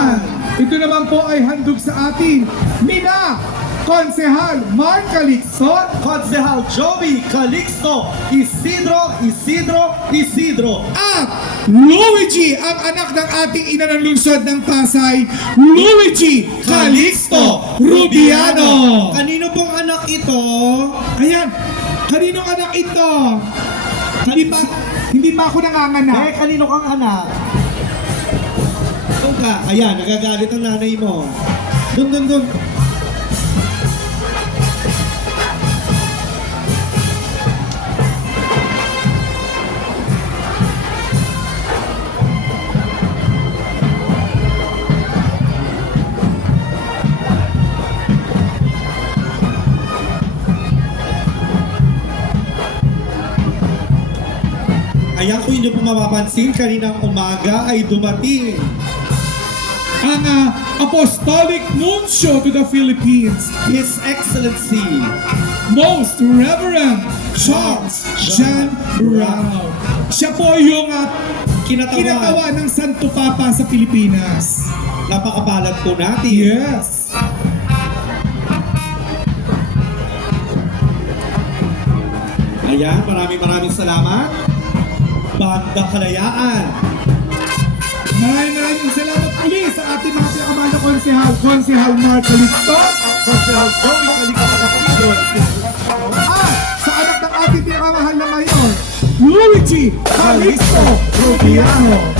naman. Ito naman po ay handog sa atin. Mina, Konsehal Mark Calixto, Konsehal Joey Calixto, Isidro, at Luigi, ang anak ng ating ina ng lungsod ng Pasay, Luigi Calixto Rubiano. Kanino pong anak ito? Ayan, kaninong anak ito? Hindi pa ako nanganganak. Kanino kang anak? Doon ka. Ayan, nagagalit ang nanay mo. Doon. Ayan, kung inyo po mapapansin, kaninang umaga ay dumating Ang Apostolic Nuncio to the Philippines, His Excellency Most Reverend Charles John Brown. Siya po yung kinatawa ng Santo Papa sa Pilipinas. Napakapalad po natin. Yes. Ayan, maraming salamat. Banda Kalayaan. Maraming salamat muli sa ating mga pinakamahal na konsehal, Konsehal Mark Calixto, Konsehal Joey Calixto. at sa anak ng ating pinakamahal na mayor, Luigi Calixto Rubiano.